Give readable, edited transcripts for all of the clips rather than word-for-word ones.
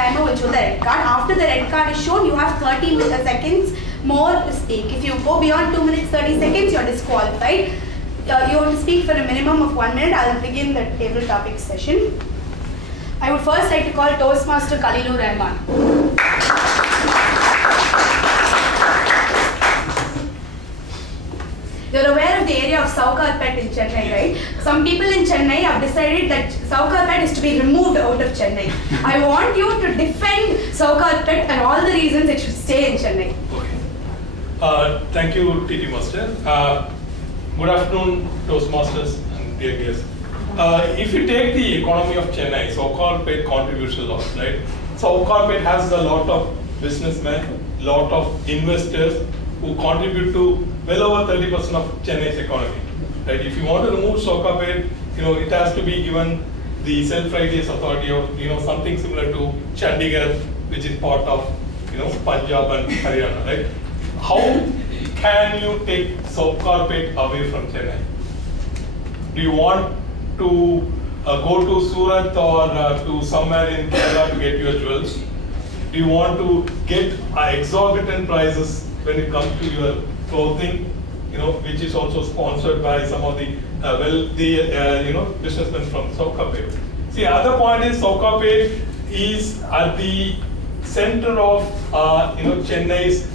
timer will show the red card. After the red card is shown, you have 30 seconds more to speak. If you go beyond 2 minutes 30 seconds, you are disqualified. You have to speak for a minimum of 1 minute. I will begin the table topic session. I would first like to call Toastmaster Khalilur Rahman. You're aware of the area of Saukarpet in Chennai, right? Some people in Chennai have decided that Saukarpet is to be removed out of Chennai. I want you to defend Saukarpet and all the reasons it should stay in Chennai. Okay. Thank you, TT Master. Good afternoon, Toastmasters and dear guests. If you take the economy of Chennai, Saukarpet contributes a lot, right? Saukarpet has a lot of businessmen, lot of investors who contribute to well over 30% of Chennai's economy, right? If you want to remove Saukarpet, it has to be given the self-righteous authority or something similar to Chandigarh, which is part of Punjab and Haryana, right? How can you take Saukarpet away from Chennai? Do you want to go to Surat or to somewhere in Kerala to get your jewels? Do you want to get exorbitant prices when it comes to your clothing, which is also sponsored by some of the wealthy, businessmen from Saukarpet? See, other point is Saukarpet is at the center of, Chennai's,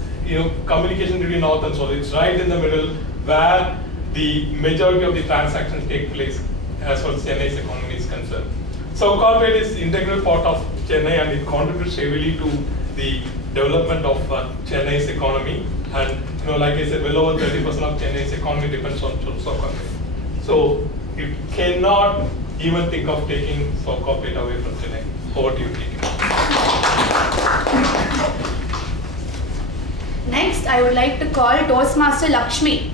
communication between north and south. It's right in the middle where the majority of the transactions take place as far as Chennai's economy is concerned. Saukarpet is integral part of Chennai and it contributes heavily to the development of Chennai's economy. And like I said, well over 30% of Chennai's economy depends on Saukarpet. So you cannot even think of taking Saukarpet away from Chennai. Over to you, TT. Next, I would like to call Toastmaster Lakshmi.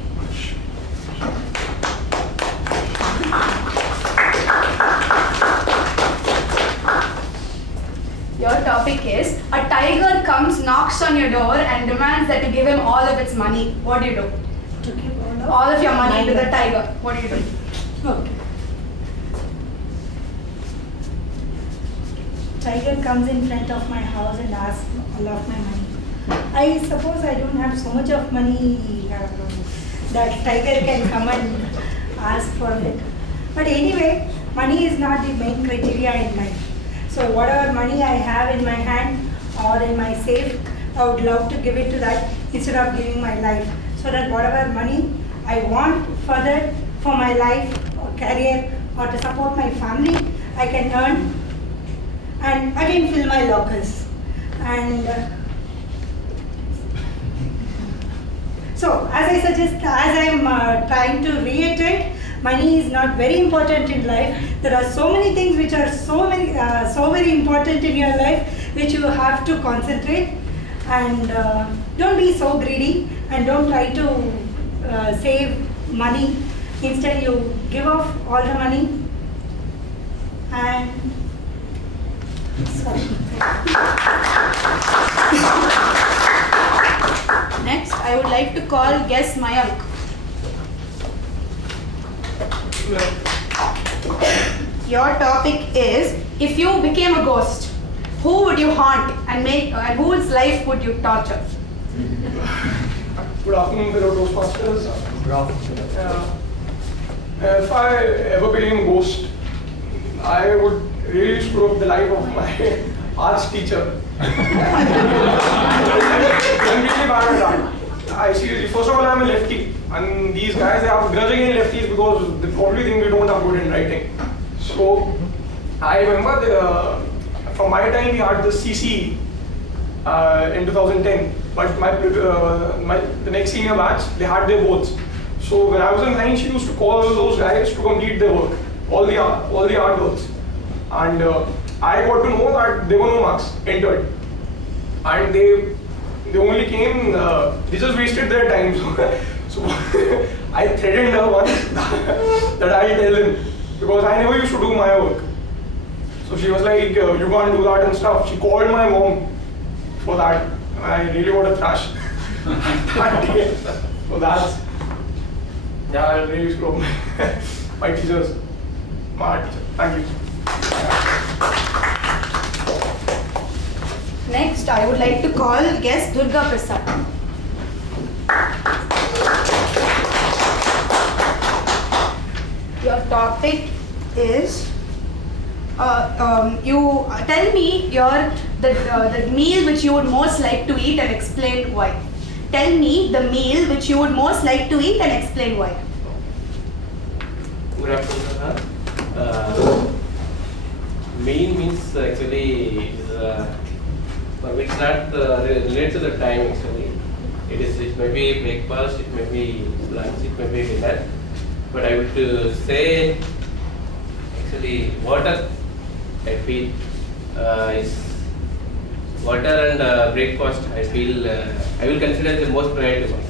Your topic is, a tiger comes, knocks on your door and demands that you give him all of its money. What do you do? To give all of your money to the tiger. What do you do? Okay. Tiger comes in front of my house and asks all of my money. I suppose I don't have so much of money that tiger can come and ask for it. But anyway, money is not the main criteria in life. So whatever money I have in my hand or in my safe, I would love to give it to that instead of giving my life. So that whatever money I want further for my life or career or to support my family, I can earn and again fill my lockers. And so as I suggest, as I am trying to reiterate, money is not very important in life. There are so many things which are so very important in your life which you have to concentrate. And don't be so greedy and don't try to save money. Instead you give off all the money and sorry. Next, I would like to call guest Mayank. Your topic is, if you became a ghost, who would you haunt and whose life would you torture? Good afternoon, fellow Toastmasters. Good afternoon. If I ever became a ghost, I would really screw up the life of my arts teacher. I'm really bad at that. I seriously, first of all, I'm a lefty, and these guys, they have a grudge against lefties because they probably think we don't have good handwriting. So I remember from my time we had the CC in 2010, but the next senior batch, they had their boards. So when I was in 9th, she used to call those guys to complete their work, all the artworks, and I got to know that there were no marks entered, and they only came, they just wasted their time. So I threatened her once that I'll tell them, because I never used to do my work. So she was like, you can't do that and stuff. She called my mom for that. I really got a thrash. So that's, yeah, I really screwed my teachers, my art teacher. Thank you. Next, I would like to call guest Durga Prasad. Your topic is, you tell me the meal which you would most like to eat and explain why. Tell me the meal which you would most like to eat and explain why. Good afternoon. Meal means actually it's not related to the time actually. It may be breakfast, it may be lunch, it may be dinner. But I would say actually water. I feel is water and breakfast. I feel I will consider the most priority one.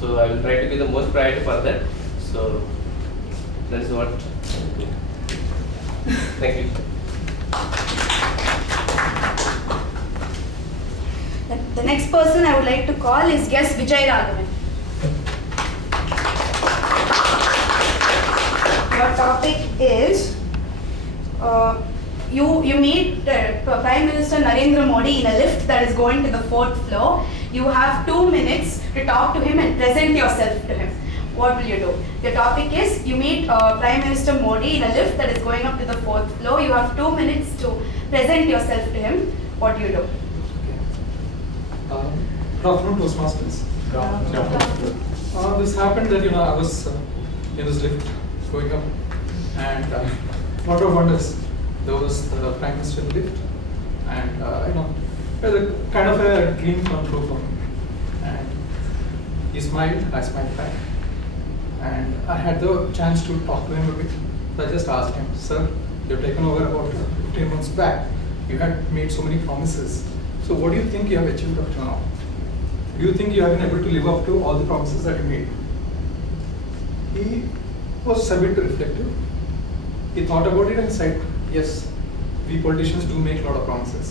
So I will try to be the most priority for that. So that is what. Thank you. The next person I would like to call is guest Vijay Raghavan. Your topic is, you meet Prime Minister Narendra Modi in a lift that is going to the 4th floor. You have 2 minutes to talk to him and present yourself to him. What will you do? The topic is, you meet Prime Minister Modi in a lift that is going up to the 4th floor. You have 2 minutes to present yourself to him. What do you do? Good afternoon, Toastmasters. This happened that I was in this lift going up, and what of wonders, there was the Prime Minister in the lift, and it was a kind of a dream come true for me. And he smiled, I smiled back, and I had the chance to talk to him a bit. So I just asked him, "Sir, you've taken over about 15 months back. You had made so many promises. So what do you think you have achieved up to now? Do you think you have been able to live up to all the promises that you made?" He was a bit reflective. He thought about it and said, "Yes, we politicians do make a lot of promises,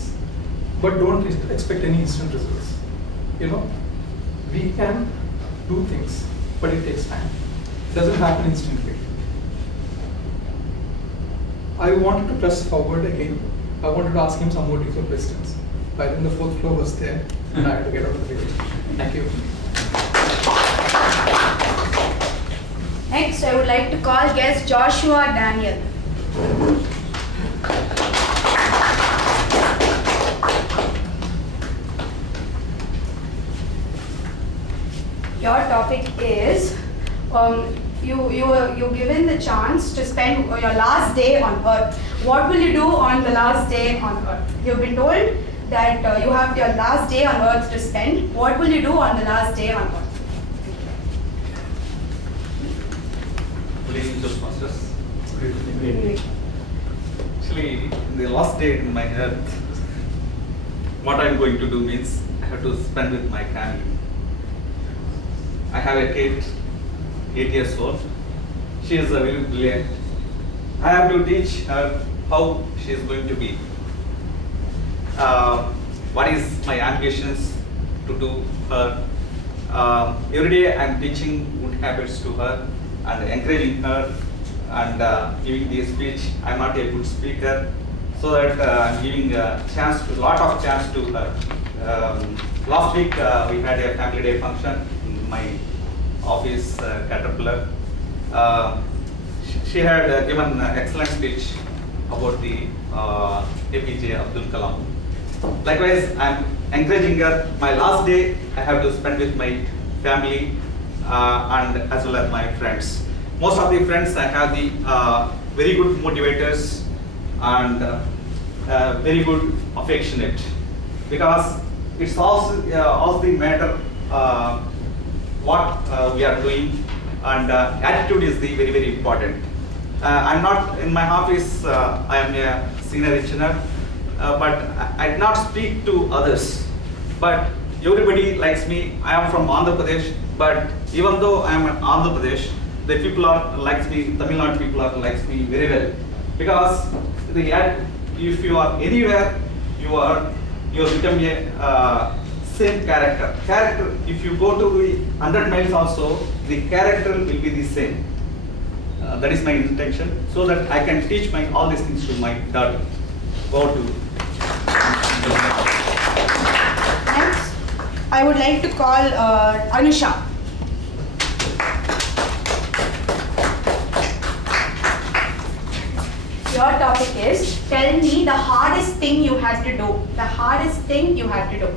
but don't expect any instant results. We can do things, but it takes time. It doesn't happen instantly." I wanted to press forward again. I wanted to ask him some more deeper questions. By then the 4th floor was there, and I had to get out of the village. Thank you. Next, I would like to call guest Joshua Daniel. Your topic is, you were given the chance to spend your last day on Earth. What will you do on the last day on Earth? You've been told that you have your last day on Earth to spend. What will you do on the last day on Earth? Good evening, Toastmasters. Good evening. Actually, the last day in my Earth, what I'm going to do means I have to spend with my family. I have a kid, 8 years old. She is very brilliant. I have to teach her how she is going to be. What is my ambitions to do her. Every day I am teaching good habits to her and encouraging her and giving the speech. I am not a good speaker, so that I am giving a lot of chance to her. Last week we had a family day function in my office, Caterpillar. She had given an excellent speech about the APJ Abdul Kalam. Likewise, I am encouraging her. My last day I have to spend with my family and as well as my friends. Most of the friends I have the very good motivators and very good affectionate, because it's also the matter what we are doing, and attitude is the very important. I'm not in my office. I am a senior engineer, but I did not speak to others. But everybody likes me. I am from Andhra Pradesh, but even though I am in Andhra Pradesh, the people likes me. Tamil Nadu people likes me very well, because if you are anywhere, you become a same character. If you go to the 100 miles also, the character will be the same. That is my intention, so that I can teach all these things to my daughter. Go to. I would like to call Anusha. Your topic is, tell me the hardest thing you had to do. The hardest thing you had to do.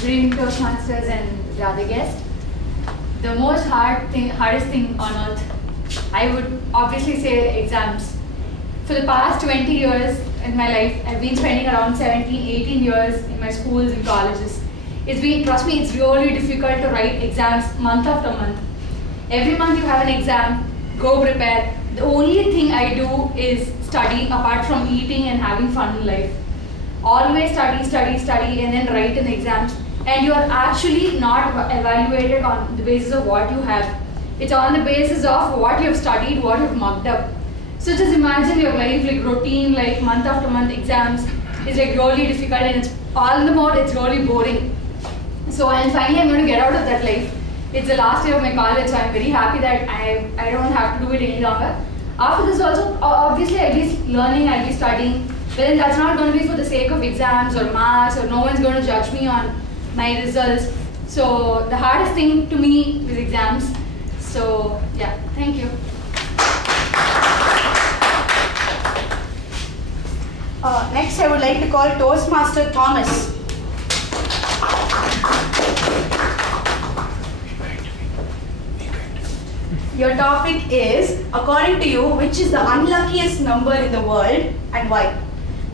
Good evening, Toastmasters and the other guest. The most hardest thing on earth, I would obviously say exams. For the past 20 years in my life, I've been spending around 17, 18 years in my schools and colleges. It's been, trust me, it's really difficult to write exams month after month. Every month you have an exam, go prepare. The only thing I do is study apart from eating and having fun in life. Always study, study, study, and then write in the exams. And you are actually not evaluated on the basis of what you have. It's on the basis of what you have studied, what you have mucked up. So just imagine your life like routine, like month after month exams is like really difficult, and it's all the more it's really boring. So and finally I'm going to get out of that life. It's the last year of my college, so I'm very happy that I don't have to do it any longer. After this also, obviously I'll be learning, I'll be studying, but then that's not going to be for the sake of exams or marks, or no one's going to judge me on my results. So the hardest thing to me is exams. So yeah, thank you. Next, I would like to call Toastmaster Thomas. Your topic is, according to you, which is the unluckiest number in the world and why?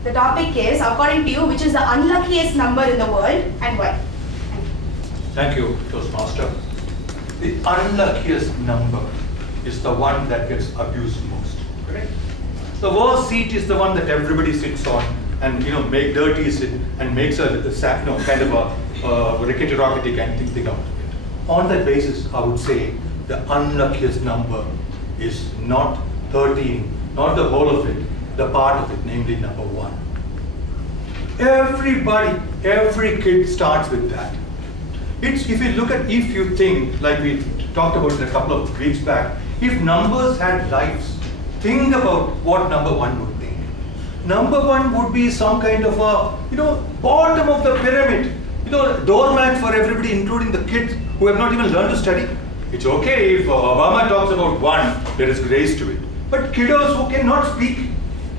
The topic is, according to you, which is the unluckiest number in the world and why? Thank you, Toastmaster. The unluckiest number is the one that gets abused most. Correct? The worst seat is the one that everybody sits on and make dirties it and makes a kind of a rickety-rockety kind of thing out of it. On that basis, I would say the unluckiest number is not 13, not the whole of it, the part of it, namely number 1. Everybody, every kid starts with that. If you think, like we talked about it a couple of weeks back, if numbers had lives, think about what number 1 would think. Number 1 would be some kind of a, bottom of the pyramid, doormat for everybody, including the kids who have not even learned to study. It's okay if Obama talks about 1, there is grace to it. But kiddos who cannot speak,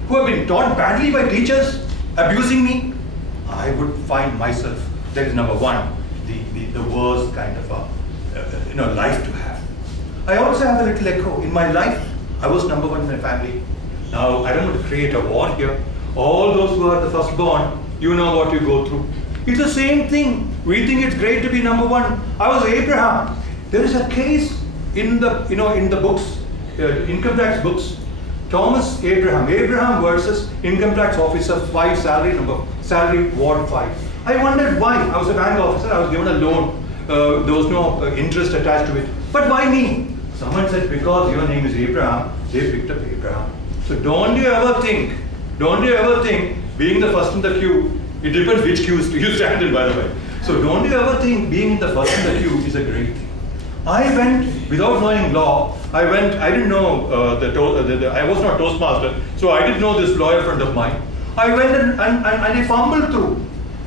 who have been taught badly by teachers, abusing me, I would find myself, that is number 1, the worst kind of a life to have. I also have a little echo. In my life, I was number 1 in my family. Now, I don't want to create a war here. All those who are the firstborn, you know what you go through. It's the same thing. We think it's great to be number 1. I was Abraham. There is a case in the in the books, income tax books. Thomas Abraham versus income tax officer 5, salary ward 5. I wondered why. I was a bank officer. I was given a loan. There was no interest attached to it. But why me? Someone said, because your name is Abraham, they picked up Abraham. So don't you ever think, being the first in the queue, it depends which queue you stand in, by the way. So don't you ever think being in the first in the queue is a great thing. I went, without knowing law, I didn't know, I was not Toastmaster, so I didn't know this lawyer friend of mine. I went and I fumbled through.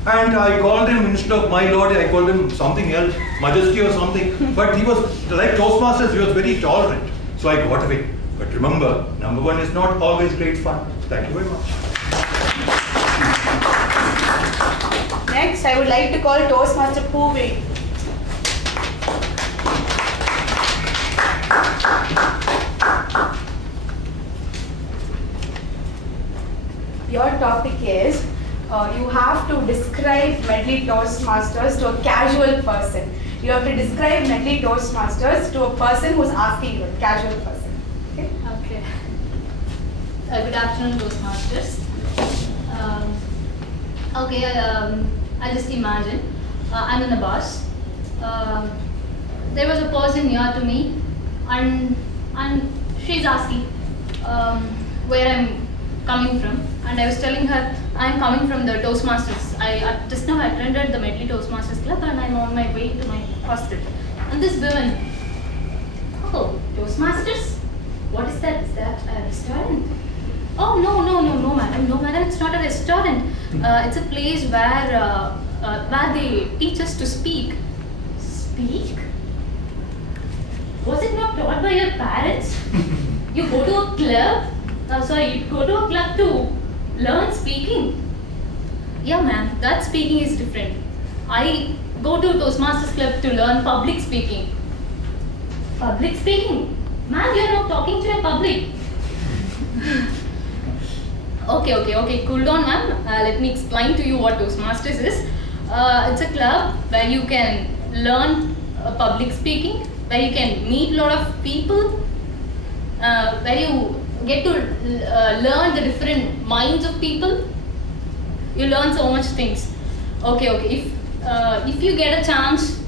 And I called him, instead of my lord, I called him something else, Majesty or something. But he was, like Toastmasters, he was very tolerant. So I got away. But remember, number 1 is not always great fun. Thank you very much. Next, I would like to call Toastmaster Poovey. Your topic is, you have to describe Medley Toastmasters to a casual person. You have to describe Medley Toastmasters to a person who's asking you, a casual person. Okay? Okay. Good afternoon, Toastmasters. I'll just imagine I'm in a bus. There was a person near to me, and she's asking where I'm coming from, and I was telling her I'm coming from the Toastmasters. I just now attended the Medley Toastmasters club, and I'm on my way to my hostel. And this woman, oh, Toastmasters? What is that? Is that a restaurant? Oh, no, madam, it's not a restaurant. It's a place where they teach us to speak. Speak? Was it not taught by your parents? You go to a club? You go to a club to learn speaking. Yeah, ma'am, that speaking is different. I go to Toastmasters Club to learn public speaking. Public speaking? Ma'am, you are not talking to a public. Okay, cool down, ma'am. Let me explain to you what Toastmasters is. It's a club where you can learn public speaking, where you can meet a lot of people, where you get to learn the different minds of people. You learn so much things. Okay. If you get a chance,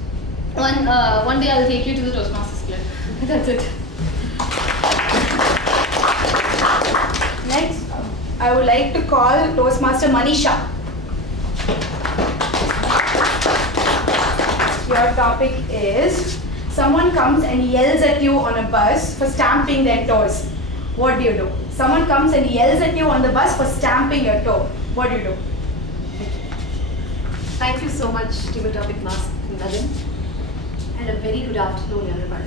one day I'll take you to the Toastmasters Club. That's it. Next, I would like to call Toastmaster Manisha. Your topic is, someone comes and yells at you on a bus for stamping their toes. What do you do? Someone comes and yells at you on the bus for stamping your toe. What do you do? Thank you so much, Team Topic Master Medley, and a very good afternoon, everybody.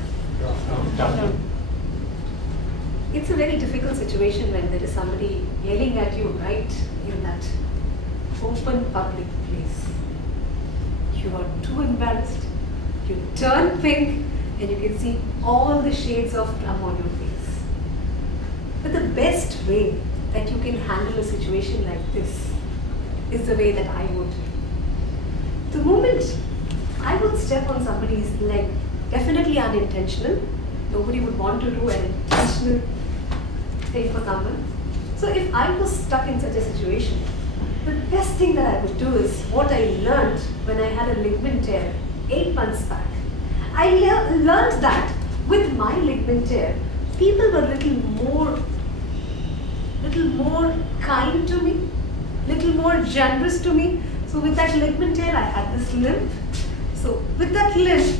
It's a very difficult situation when there is somebody yelling at you right in that open public place. You are too embarrassed, you turn pink, and you can see all the shades of plum on your face. But the best way that you can handle a situation like this is the way that I would. The moment I would step on somebody's leg, definitely unintentional, nobody would want to do an intentional thing for someone. So if I was stuck in such a situation, the best thing that I would do is what I learned when I had a ligament tear 8 months back. I learned that with my ligament tear, people were little more kind to me, little more generous to me. So with that ligament tear, I had this limp. So with that limp,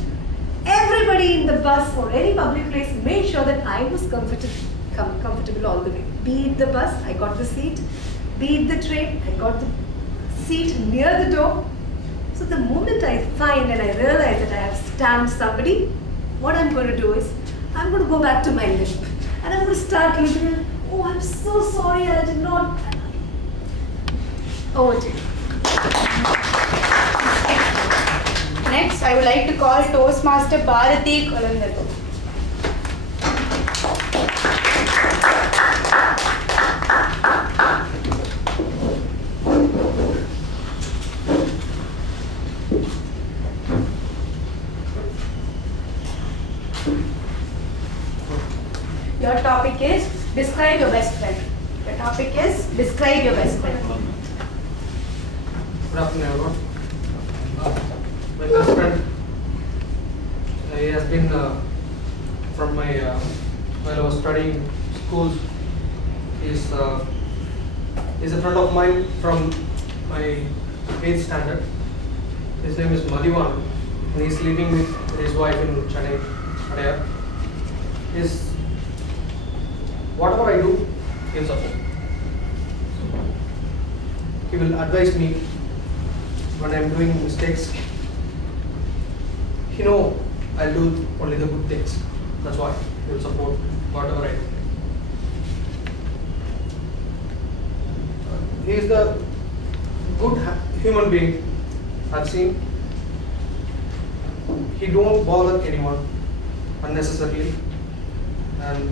everybody in the bus or any public place made sure that I was comfortable all the way. Be it the bus, I got the seat. Be it the train, I got the seat near the door. So the moment I find and I realize that I have stamped somebody, what I'm going to do is, I'm going to go back to my limp. And I'm going to start looking, oh, I'm so sorry, I did not. Over to you. Next, I would like to call Toastmaster Bharati Kolandalu. Your topic is describe your best friend. Your topic is describe your best friend. Good afternoon, everyone. My best friend, he has been from my while I was studying schools. He's a friend of mine from my 8th standard. His name is Madhivan, and he's living with his wife in Chennai. Whatever I do, he'll support. He will advise me when I'm doing mistakes. He knows I'll do only the good things. That's why he will support whatever I do. He is the good human being I've seen. He don't bother anyone unnecessarily, and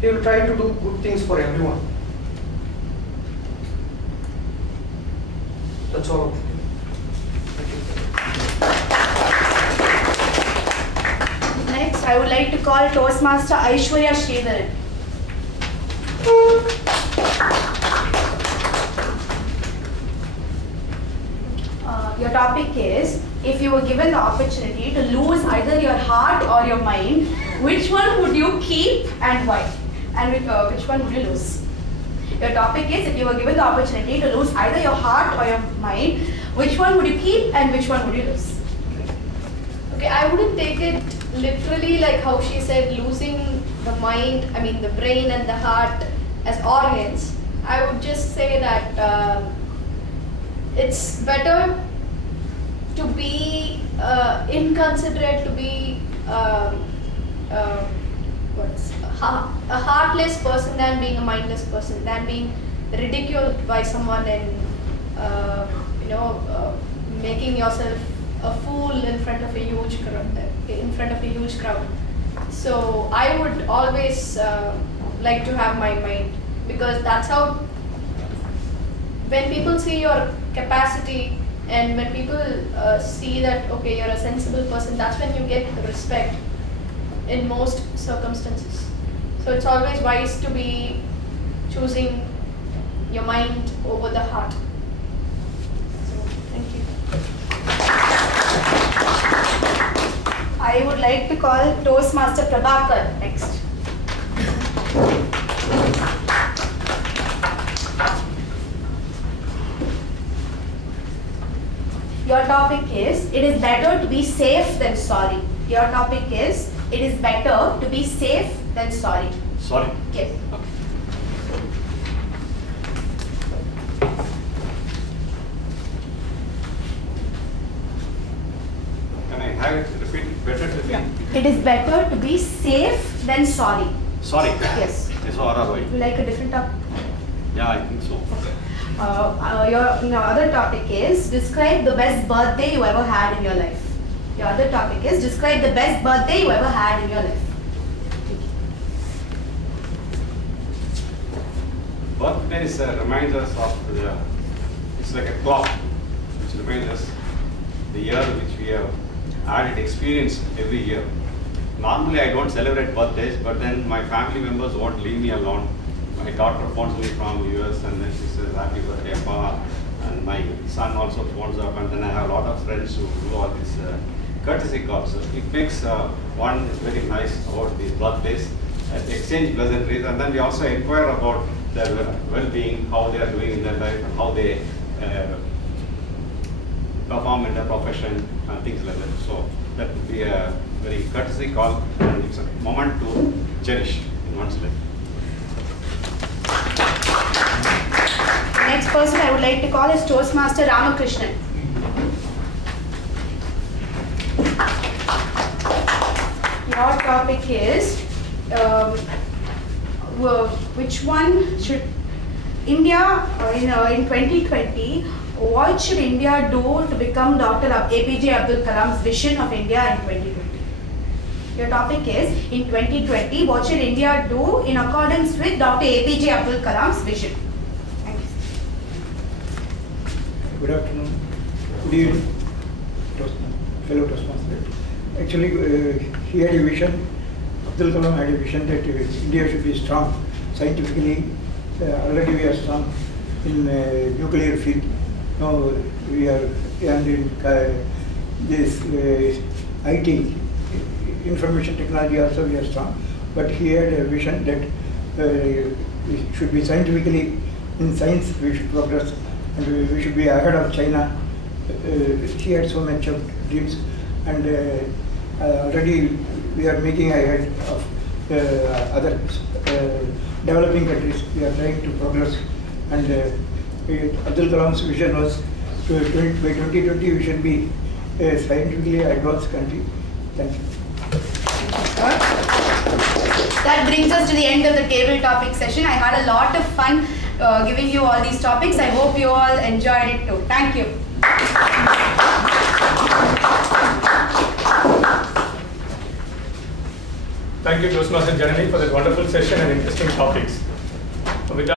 he will try to do good things for everyone. That's all. Thank you. Next, I would like to call Toastmaster Aishwarya Sridharan. Your topic is, if you were given the opportunity to lose either your heart or your mind, which one would you keep and why? And which one would you lose? Your topic is, if you were given the opportunity to lose either your heart or your mind, which one would you keep and which one would you lose? Okay, I wouldn't take it literally like how she said, losing the mind, the brain and the heart as organs. I would just say that it's better to be inconsiderate, to be a heartless person than being a mindless person, than being ridiculed by someone and making yourself a fool in front of a huge crowd. So I would always like to have my mind, because that's how, when people see your capacity and when people see that, okay, you're a sensible person, that's when you get respect in most circumstances. So it's always wise to be choosing your mind over the heart. So, thank you. I would like to call Toastmaster Prabhakar next. Your topic is, it is better to be safe than sorry. Your topic is, it is better to be safe than sorry. Sorry? Yes. Okay. Can I have it repeated? Better to be? It is better to be safe than sorry. Sorry? Yes. S-O-R-R-Y. Would you like a different topic? Yeah, I think so. Your other topic is, describe the best birthday you ever had in your life. Your other topic is, describe the best birthday you ever had in your life. Birthdays reminds us of it's like a clock which reminds us the year which we have had experience every year. Normally I don't celebrate birthdays, but then my family members won't leave me alone. My daughter phones me from US and then she says, happy birthday, Pa. And my son also phones up, and then I have a lot of friends who do all these courtesy calls. So it makes one very nice about these birthdays, exchange pleasantries, and then we also inquire about their well-being, how they are doing in their life, how they perform in their profession, and things like that. So that would be a very courtesy call, and it's a moment to cherish in one's life. The next person I would like to call is Toastmaster Ramakrishnan. Your topic is, which one should India, in 2020, what should India do to become Dr. APJ Abdul Kalam's vision of India in 2020? Your topic is, in 2020, what should India do in accordance with Dr. APJ Abdul Kalam's vision? Thank you. Good afternoon. Good evening, fellow Toastmasters. Actually, he had a vision, Abdul Kalam had a vision that India should be strong scientifically. Already we are strong in nuclear field. Now we are, and in this IT, information technology also we are strong. But he had a vision that we should be scientifically, in science we should progress, and we should be ahead of China. He had so much of dreams, and already we are making ahead of other developing countries. We are trying to progress, and Abdul Kalam's vision was by 2020 we should be a scientifically advanced country. Thank you. That brings us to the end of the table topic session. I had a lot of fun giving you all these topics. I hope you all enjoyed it too. Thank you. Thank you, Toastmaster Janani, for that wonderful session and interesting topics. With